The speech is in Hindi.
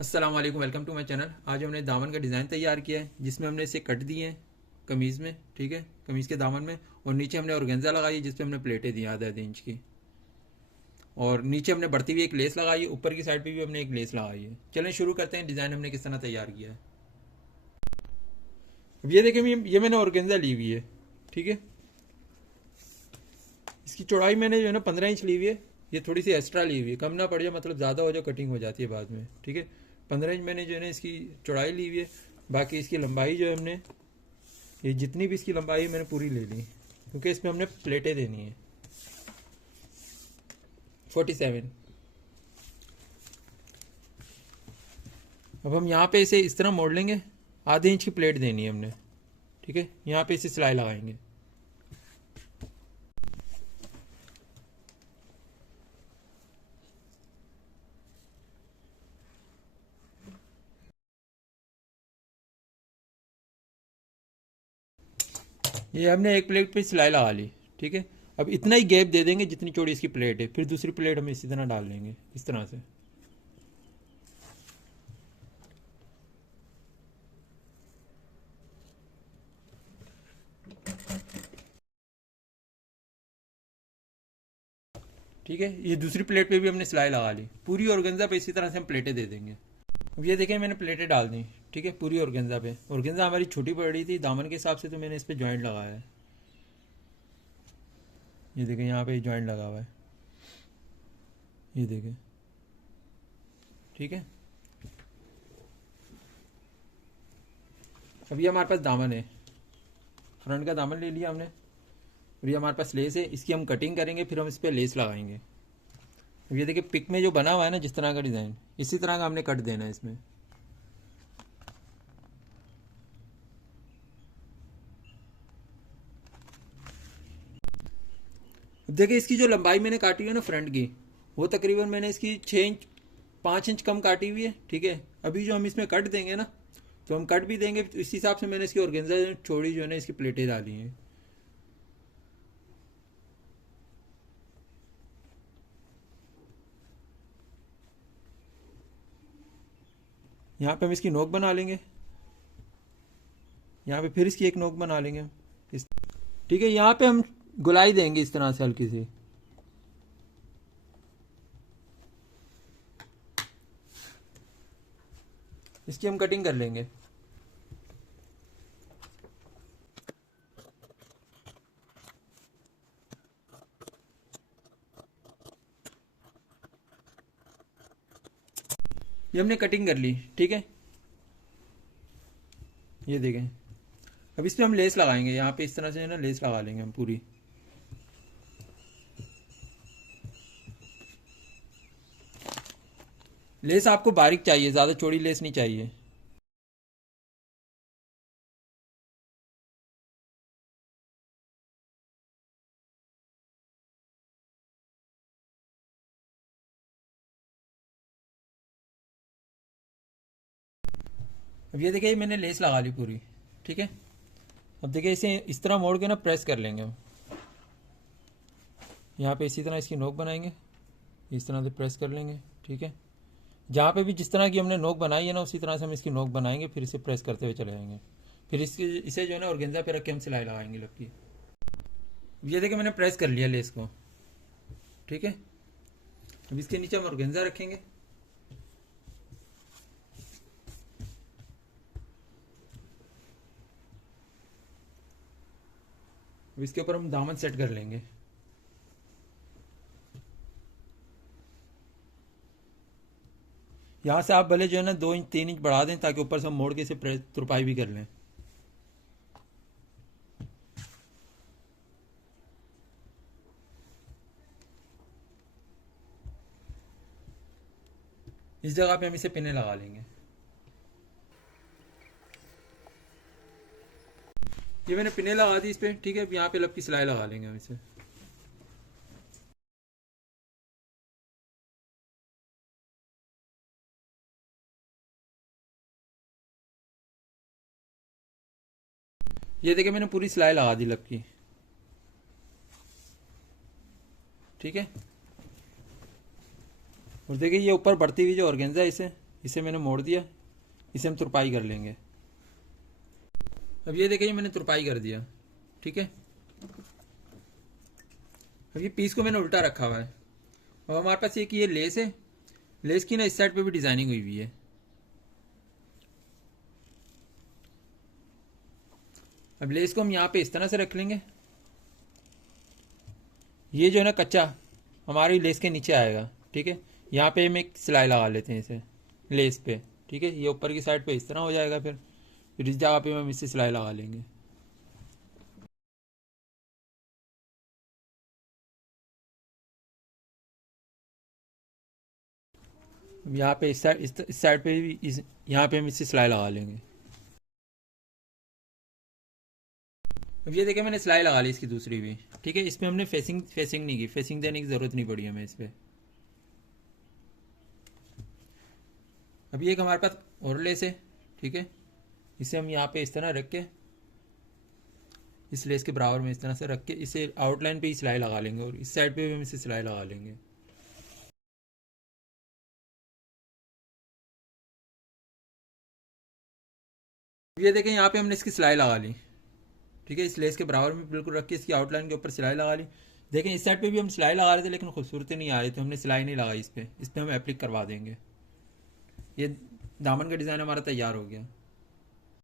अस्सलाम वालेकुम, वेलकम टू माय चैनल। आज हमने दामन का डिज़ाइन तैयार किया है जिसमें हमने इसे कट दिए हैं कमीज़ में, ठीक है, कमीज़ के दामन में। और नीचे हमने ऑर्गेन्जा लगाई है जिस पे हमने प्लेटें दी आधा आधे इंच की। और नीचे हमने बढ़ती हुई एक लेस लगाई है, ऊपर की साइड पे भी हमने एक लेस लगाई है। चलें शुरू करते हैं, डिज़ाइन हमने किस तरह तैयार किया है। अब ये देखें, ये मैंने ऑर्गेन्जा ली हुई है, ठीक है। इसकी चौड़ाई मैंने जो है ना 15 इंच ली हुई है। ये थोड़ी सी एक्स्ट्रा ली हुई है, कम ना पड़ जाए, मतलब ज़्यादा हो जाए कटिंग हो जाती है बाद में, ठीक है। 15 इंच मैंने जो है ना इसकी चौड़ाई ली हुई है। बाकी इसकी लंबाई जो है हमने, ये जितनी भी इसकी लंबाई है मैंने पूरी ले ली, क्योंकि इसमें हमने प्लेटें देनी है। 47। अब हम यहाँ पे इसे इस तरह मोड़ लेंगे, आधे इंच की प्लेट देनी है हमने, ठीक है। यहाँ पे इसे सिलाई लगाएंगे। ये हमने एक प्लेट पे सिलाई लगा ली, ठीक है। अब इतना ही गैप दे देंगे जितनी चौड़ी इसकी प्लेट है, फिर दूसरी प्लेट हम इसी तरह डाल लेंगे, इस तरह से। ठीक है, ये दूसरी प्लेट पे भी हमने सिलाई लगा ली। पूरी ऑर्गेन्जा पे इसी तरह से हम प्लेटें दे देंगे। अब ये देखें, मैंने प्लेटें डाल दी, ठीक है, पूरी ऑर्गेन्जा पे। ऑर्गेन्जा हमारी छोटी पड़ रही थी दामन के हिसाब से, तो मैंने इस पर जॉइंट लगाया है। ये देखें, यहाँ पे जॉइंट लगा हुआ है, ये देखें, ठीक है। अब ये हमारे पास दामन है, फ्रंट का दामन ले लिया हमने। और ये हमारे पास लेस है, इसकी हम कटिंग करेंगे, फिर हम इस पर लेस लगाएंगे। अब ये देखिए, पिक में जो बना हुआ है ना जिस तरह का डिज़ाइन, इसी तरह का हमने कट देना है इसमें। अब देखिए, इसकी जो लंबाई मैंने काटी हुई है ना फ्रंट की, वो तकरीबन मैंने इसकी 6 इंच 5 इंच कम काटी हुई है, ठीक है। अभी जो हम इसमें कट देंगे ना, तो हम कट भी देंगे, तो इस हिसाब से मैंने इसकी ऑर्गेन्जा छोड़ी जो है ना इसकी प्लेटें डाली हैं। यहाँ पे हम इसकी नोक बना लेंगे, यहाँ पे फिर इसकी एक नोक बना लेंगे इस, ठीक है। यहाँ पे हम गुलाई देंगे इस तरह से हल्की सी। इसकी हम कटिंग कर लेंगे। ये हमने कटिंग कर ली, ठीक है। ये देखें, अब इस पर हम लेस लगाएंगे, यहाँ पे इस तरह से है ना लेस लगा लेंगे हम पूरी। लेस आपको बारीक चाहिए, ज़्यादा चौड़ी लेस नहीं चाहिए। अब ये देखिए, मैंने लेस लगा ली पूरी, ठीक है। अब देखिए, इसे इस तरह मोड़ के ना प्रेस कर लेंगे हम। यहाँ पे इसी तरह इसकी नोक बनाएंगे, इस तरह से प्रेस कर लेंगे, ठीक है। जहाँ पे भी जिस तरह की हमने नोक बनाई है ना, उसी तरह से हम इसकी नोक बनाएंगे, फिर इसे प्रेस करते हुए चले जाएंगे। फिर इसे जो है ना ऑर्गेन्जा पे रख के हम सिलाई लगाएंगे लपकी। ये देखिए, मैंने प्रेस कर लिया लेस को, ठीक है। अब इसके नीचे हम ऑर्गेन्जा रखेंगे। अब इसके ऊपर हम दामन सेट कर लेंगे। यहाँ से आप भले जो है ना 2 इंच 3 इंच बढ़ा दें, ताकि ऊपर से हम मोड़ के इसे तुरपाई भी कर लें। इस जगह पे हम इसे पिने लगा लेंगे। ये मैंने पिने लगा दी इस पे, ठीक है। अब यहाँ पे लब की सिलाई लगा लेंगे हम इसे। ये देखिए, मैंने पूरी सिलाई लगा दी लब की, ठीक है। और देखिए, ये ऊपर बढ़ती हुई जो ऑर्गेन्जा है, इसे इसे मैंने मोड़ दिया, इसे हम तुरपाई कर लेंगे। अब ये देखिए मैंने तुरपाई कर दिया, ठीक है। अब ये पीस को मैंने उल्टा रखा हुआ है। अब हमारे पास एक ये लेस है, लेस की ना इस साइड पे भी डिजाइनिंग हुई हुई है। अब लेस को हम यहाँ पे इस तरह से रख लेंगे। ये जो है ना कच्चा हमारी लेस के नीचे आएगा, ठीक है। यहाँ पे हम एक सिलाई लगा लेते हैं इसे लेस पे, ठीक है। ये ऊपर की साइड पे इस तरह हो जाएगा, फिर इस जगह पे हम इससे सिलाई लगा लेंगे। अब यहाँ पे इस साइड पे भी यहाँ पे हम इससे सिलाई लगा लेंगे। अब ये देखिए मैंने सिलाई लगा ली इसकी दूसरी भी, ठीक है। इसमें हमने फेसिंग नहीं की, फेसिंग देने की ज़रूरत नहीं पड़ी हमें इस पर। अब ये एक हमारे पास और लेस है, ठीक है। इसे हम यहाँ पे इस तरह रख के इस लेस के बराबर में इस तरह से रख के इसे आउटलाइन पे ही सिलाई लगा लेंगे और इस साइड पे भी हम इसे सिलाई लगा लेंगे। ये देखें यहाँ पे हमने इसकी सिलाई लगा ली, ठीक है। इस लेस के बराबर में बिल्कुल रख के इसकी आउटलाइन के ऊपर सिलाई लगा ली। देखें इस साइड पे भी हम सिलाई लगा रहे थे लेकिन खूबसूरती नहीं आ रही, तो हमने सिलाई नहीं लगाई इस पर हम एप्लिक करवा देंगे। ये दामन का डिज़ाइन हमारा तैयार हो गया।